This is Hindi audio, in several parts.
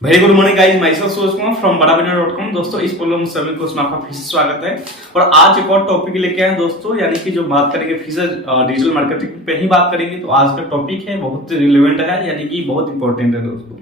वेरी गुड मॉर्निंग गाइस, मैं सूरज कुमार फ्रॉम badavinner.com। दोस्तों, इस प्रोग्राम में सभी को आपका फिर से स्वागत है। और आज एक और टॉपिक लेके आए हैं दोस्तों, यानी कि जो बात करेंगे फिर से डिजिटल मार्केटिंग पे ही बात करेंगे। तो आज का टॉपिक है बहुत रिलेवेंट है, यानी कि बहुत इंपॉर्टेंट है दोस्तों।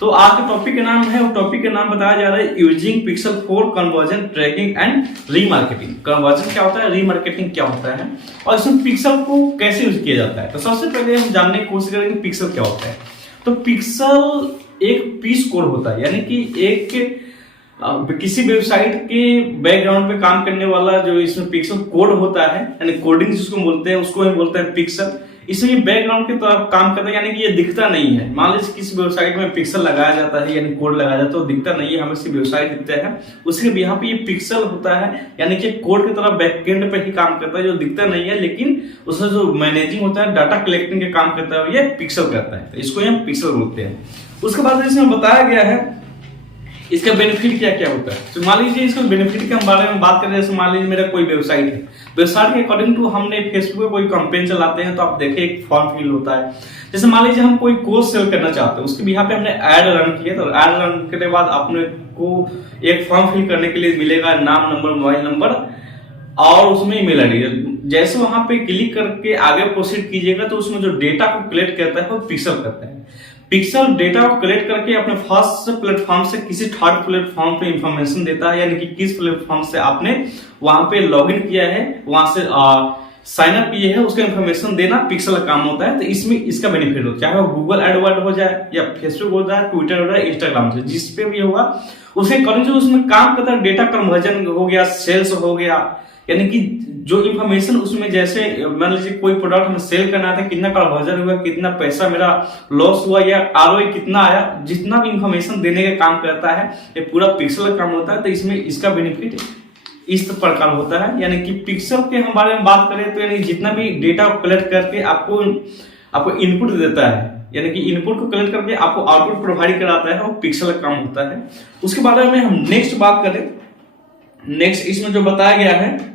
तो आज के टॉपिक का नाम है, टॉपिक का नाम बताया जा रहा है using pixel for conversion tracking and remarketing. Conversion क्या होता है, रीमार्केटिंग क्या होता है, और इसमें पिक्सल को कैसे यूज किया जाता है। तो सबसे पहले हम जानने की कोशिश करेंगे पिक्सल क्या होता है। तो पिक्सल एक पीस कोड होता है, यानी कि एक किसी वेबसाइट के बैकग्राउंड पे काम करने वाला जो इसमें पिक्सल कोड होता है, यानी कोडिंग जिसको बोलते हैं, उसको हम बोलते हैं पिक्सल। इसमें ये बैकग्राउंड की तरफ काम करता है, यानी कि ये दिखता नहीं है। मान लीजिए किसी वेबसाइट में पिक्सल लगाया जाता है, यानी कोड लगाया जाता है, तो दिखता नहीं है, हमें सिर्फ वेबसाइट दिखता है। उसके यहाँ पे ये पिक्सल होता है, यानी कि कोड की तरफ बैकएंड पे ही काम करता है, जो दिखता नहीं है, लेकिन उसमें जो मैनेजिंग होता है, डाटा कलेक्टिंग का काम करता है, ये पिक्सल करता है। तो इसको हम पिक्सल बोलते हैं। उसके बाद इसमें बताया गया है इसका बेनिफिट क्या क्या होता है। तो मान लीजिए इसका बेनिफिट के बारे में बात करें, जैसे मान लीजिए मेरा कोई वेबसाइट है, वेबसाइट के अकॉर्डिंग टू हमने फेसबुक पे कोई कैंपेन चलाते हैं, तो आप देखिए एक फॉर्म फिल होता है। जैसे मान लीजिए हम कोई कोर्स सेल करना चाहते हैं, उसके यहाँ पे हमने ऐड रन किया, तो ऐड रन करने के बाद अपने को एक फॉर्म फिल करने के लिए मिलेगा नाम, नंबर, मोबाइल नंबर और उसमें ईमेल आईडी। जैसे वहां पे क्लिक करके आगे प्रोसीड कीजिएगा, तो उसमें जो डेटा को कलेक्ट करता है वो पिक्सल करता है। पिक्सल डेटा को कलेक्ट करके अपने फर्स्ट प्लेटफॉर्म से किसी थर्ड प्लेटफॉर्म पे इंफॉर्मेशन देता है, यानी कि किस प्लेटफॉर्म से आपने वहां पे लॉगिन किया है, वहां से साइन अप किए हैं, उसका इंफॉर्मेशन देना पिक्सल का काम होता है। तो इसमें इसका बेनिफिट होता है, चाहे वो गूगल एडवर्ड हो जाए या फेसबुक हो जाए, ट्विटर हो जाए, इंस्टाग्राम से, जिस पे भी होगा उसके अकॉर्डिंग जो उसमें काम करता है, डेटा कन्वर्जन हो गया, सेल्स हो गया, यानी कि जो इंफॉर्मेशन उसमें, जैसे मान लीजिए कोई प्रोडक्ट हमें सेल करना था, कितना कन्वर्जन हुआ, कितना पैसा मेरा लॉस हुआ या आरओआई कितना आया, जितना भी इंफॉर्मेशन देने का काम करता है, ये पूरा पिक्सल का काम होता है। तो इसमें इसका बेनिफिट इस प्रकार होता है, यानी कि पिक्सल के हम बारे में बात करें तो यानी जितना भी डेटा कलेक्ट करके आपको इनपुट देता है, यानी कि इनपुट को कलेक्ट करके आपको आउटपुट प्रोवाइड कराता है, वो पिक्सल का काम होता है। उसके बारे में हम नेक्स्ट बात करें, नेक्स्ट इसमें जो बताया गया है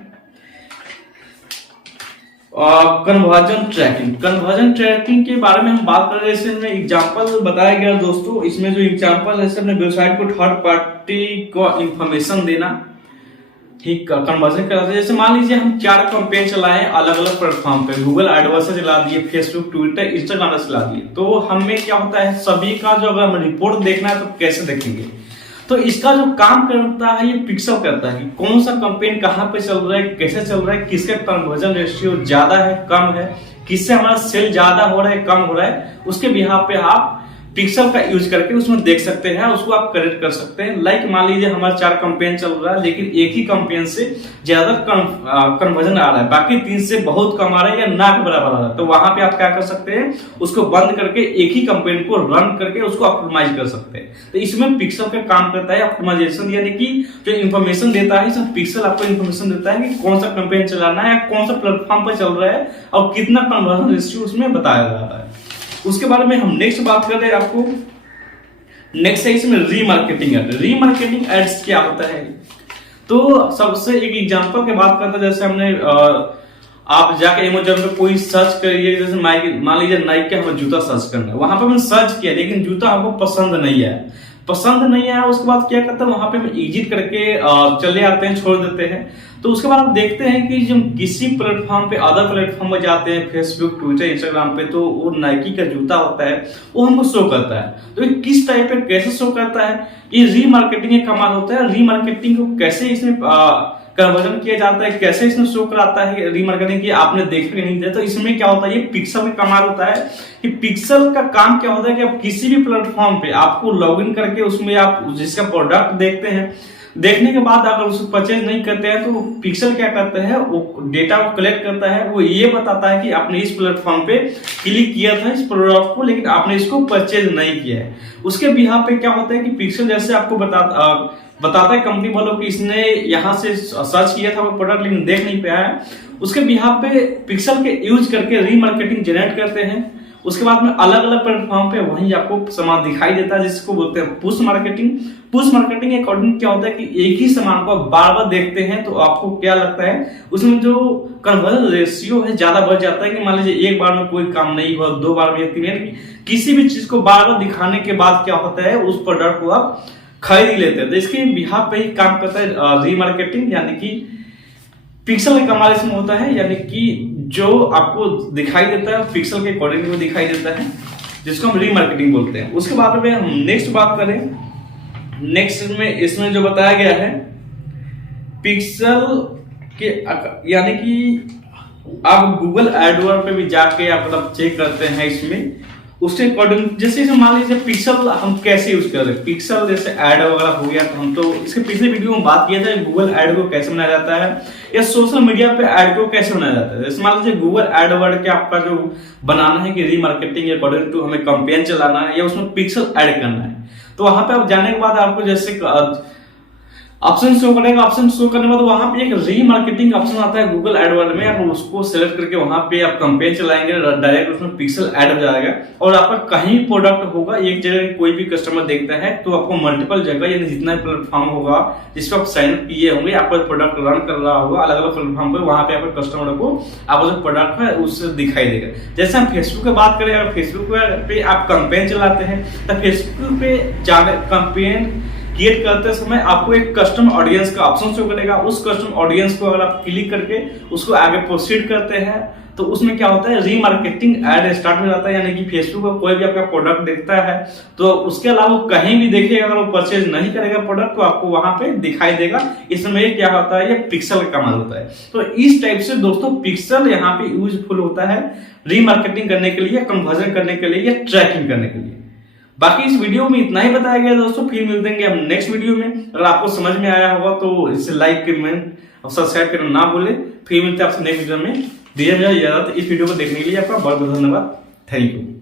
कन्वर्जन ट्रैकिंग। कन्वर्जन ट्रैकिंग के बारे में हम बात कर रहे हैं, इसमें एग्जांपल बताया गया दोस्तों। इसमें जो एग्जांपल है, अपने वेबसाइट को थर्ड पार्टी को इंफॉर्मेशन देना ही कन्वर्जन कराते हैं। जैसे मान लीजिए हम 4 कैंपेन चलाएं अलग अलग प्लेटफॉर्म पे, गूगल एडवर्ड्स से चला दिए, फेसबुक, ट्विटर, इंस्टाग्राम से चला दिए, तो हमें क्या होता है, सभी का जो अगर हमें रिपोर्ट देखना है तो कैसे देखेंगे। तो इसका जो काम करता है ये पिक्सल करता है कि कौन सा कैंपेन कहां पे चल रहा है, कैसे चल रहा है, किसका कन्वर्जन रेशियो ज्यादा है, कम है, किससे हमारा सेल ज्यादा हो रहा है, कम हो रहा है, उसके बिहाफ पे आप पिक्सल का यूज करके उसमें देख सकते हैं, उसको आप करेक्ट कर सकते हैं। लाइक मान लीजिए हमारा 4 कैंपेन चल रहा है, लेकिन एक ही कैंपेन से ज्यादा कन्वर्जन आ रहा है, बाकी 3 से बहुत कम आ रहा है या ना के बराबर आ रहा है, तो वहां पे आप क्या कर सकते हैं, उसको बंद करके एक ही कैंपेन को रन करके उसको ऑप्टिमाइज कर सकते हैं। तो इसमें पिक्सल का काम करता है ऑप्टिमाइजेशन, यानी कि जो इन्फॉर्मेशन देता है, सब पिक्सल आपको इन्फॉर्मेशन देता है कि कौन सा कैंपेन चलाना है, कौन सा प्लेटफॉर्म पर चल रहा है और कितना कन्वर्जन रेशियो उसमें बताया जा रहा है। उसके बारे में हम नेक्स्ट बात कर रहे हैं आपको। नेक्स्ट है इसमें रीमार्केटिंग एड। रीमार्केटिंग एड्स क्या होता है, तो सबसे एक एग्जांपल की बात करते हैं। जैसे हमने आप जाके अमेज़न पे कोई सर्च करिए, जैसे मान लीजिए नाइक का हमें जूता सर्च करना है, वहां पे हमने सर्च किया, लेकिन जूता हमको पसंद नहीं आया, उसके बाद क्या करते हैं, वहां पे हम एग्जिट करके चले आते हैं, छोड़ देते हैं। तो उसके बाद हम देखते हैं कि जब किसी प्लेटफॉर्म पे, अदर प्लेटफॉर्म में जाते हैं, फेसबुक, ट्विटर, इंस्टाग्राम पे, तो वो नाइकी का जूता होता है, वो हमको शो करता है। तो ये किस टाइप पे कैसे शो करता है, ये रीमार्केटिंग का कमाल होता है। रीमार्केटिंग को कैसे इसमें कन्वर्जन किया जाता है, कैसे इसमें शो कराता है रीमार्केटिंग की, आपने देखा नहीं दिया। तो इसमें क्या होता है, ये पिक्सल का कमाल होता है कि पिक्सल का काम क्या होता है कि आप किसी भी प्लेटफॉर्म पे आपको लॉगिन करके उसमें आप जिसका प्रोडक्ट देखते हैं, देखने के बाद अगर उसको परचेज नहीं करते हैं, तो पिक्सल क्या करता है, वो डेटा को कलेक्ट करता है, वो ये बताता है कि आपने इस प्लेटफॉर्म पे क्लिक किया था इस प्रोडक्ट को, लेकिन आपने इसको परचेज नहीं किया है। उसके बिहाफ पे क्या होता है कि पिक्सल जैसे आपको बताता है कंपनी वालों कि इसने यहाँ से सर्च किया था वो प्रोडक्ट, लेकिन देख नहीं पाया है, उसके बिहाफ पे पिक्सल के यूज करके रीमार्केटिंग जनरेट करते हैं। उसके बाद में अलग अलग प्लेटफॉर्म पे वहीं आपको सामान दिखाई देता है, जिसको बोलते हैं push marketing. Push marketing according क्या होता है कि एक ही सामान को बार बार देखते हैं तो आपको क्या लगता है उसमें जो कन्वर्जन रेशियो है ज्यादा बढ़ जाता है कि मान लीजिए एक बार में कोई काम नहीं हुआ, 2 बार में, 3 बार, किसी भी चीज को बार बार दिखाने के बाद क्या होता है उस प्रोडक्ट को आप खरीद ही लेते हैं। तो इसके बिहाफ पे ही काम करता है रीमार्केटिंग, यानी कि पिक्सल का कमाल इसमें होता है, यानी कि जो आपको दिखाई देता है पिक्सल के अकॉर्डिंग वो दिखाई देता है, जिसको हम रीमार्केटिंग बोलते हैं। उसके बाद में हम नेक्स्ट बात करें, नेक्स्ट में इसमें जो बताया गया है पिक्सल के, यानी कि आप गूगल एडवर्ड पे भी जाके आप मतलब चेक करते हैं इसमें उसके अकॉर्डिंग, जैसे मान लीजिए पिक्सल हम कैसे यूज कर रहे हैं, पिक्सल जैसे ऐड वगैरह हो गया तो हम तो इसके पिछले वीडियो में बात किया था गूगल ऐड को कैसे बनाया जाता है या सोशल मीडिया पे ऐड को कैसे बनाया जाता है। जैसे मान लीजिए गूगल एडवर्ड के आपका जो बनाना है कि रीमार्केटिंग अकॉर्डिंग टू हमें कैंपेन चलाना है या उसमें पिक्सल ऐड करना है, तो वहां पे आप जाने के बाद आपको जैसे ऑप्शन शो करेगा, ऑप्शन शो करने के बाद वहां पे एक रीमार्केटिंग ऑप्शन आता है गूगल एडवर्ड में, आप उसको सेलेक्ट करके वहां पे आप कैंपेन चलाएंगे, डायरेक्ट उसमें पिक्सल ऐड हो जाएगा और आपका कहीं प्रोडक्ट होगा एक जगह कोई भी कस्टमर देखता है तो आपको मल्टीपल जगह यानी जितना प्लेटफॉर्म होगा जिस पर आप साइन अप किए होंगे, आपका प्रोडक्ट रन कर रहा होगा अलग अलग प्लेटफॉर्म पे, वहां पे आपके कस्टमर को आपका जो प्रोडक्ट है उससे दिखाई देगा। जैसे हम फेसबुक की बात करें, अगर फेसबुक पे आप कैंपेन चलाते हैं तो फेसबुक पे जाने कैंपेन क्रिएट करते समय आपको एक कस्टम ऑडियंस का ऑप्शन शो करेगा। उस कस्टम ऑडियंस को अगर आप क्लिक करके उसको आगे प्रोसीड करते हैं तो उसमें क्या होता है रीमार्केटिंग ऐड स्टार्ट हो जाता है, यानी कि फेसबुक पर कोई भी आपका प्रोडक्ट देखता है तो उसके अलावा कहीं भी देखेगा अगर वो परचेज नहीं करेगा प्रोडक्ट तो आपको वहां पे दिखाई देगा। इसमें क्या होता है ये पिक्सल का कमाल होता है। तो इस टाइप से दोस्तों पिक्सल यहाँ पे यूजफुल होता है रीमार्केटिंग करने के लिए, कन्वर्जन करने के लिए या ट्रैकिंग करने के लिए। बाकी इस वीडियो में इतना ही बताया गया दोस्तों, फिर मिलते हैं हम नेक्स्ट वीडियो में। अगर आपको समझ में आया होगा तो इसे लाइक कमेंट और सब्सक्राइब करना ना भूले। फिर मिलते हैं आपसे नेक्स्ट वीडियो में। इस वीडियो को देखने के लिए आपका बहुत बहुत धन्यवाद। Thank you.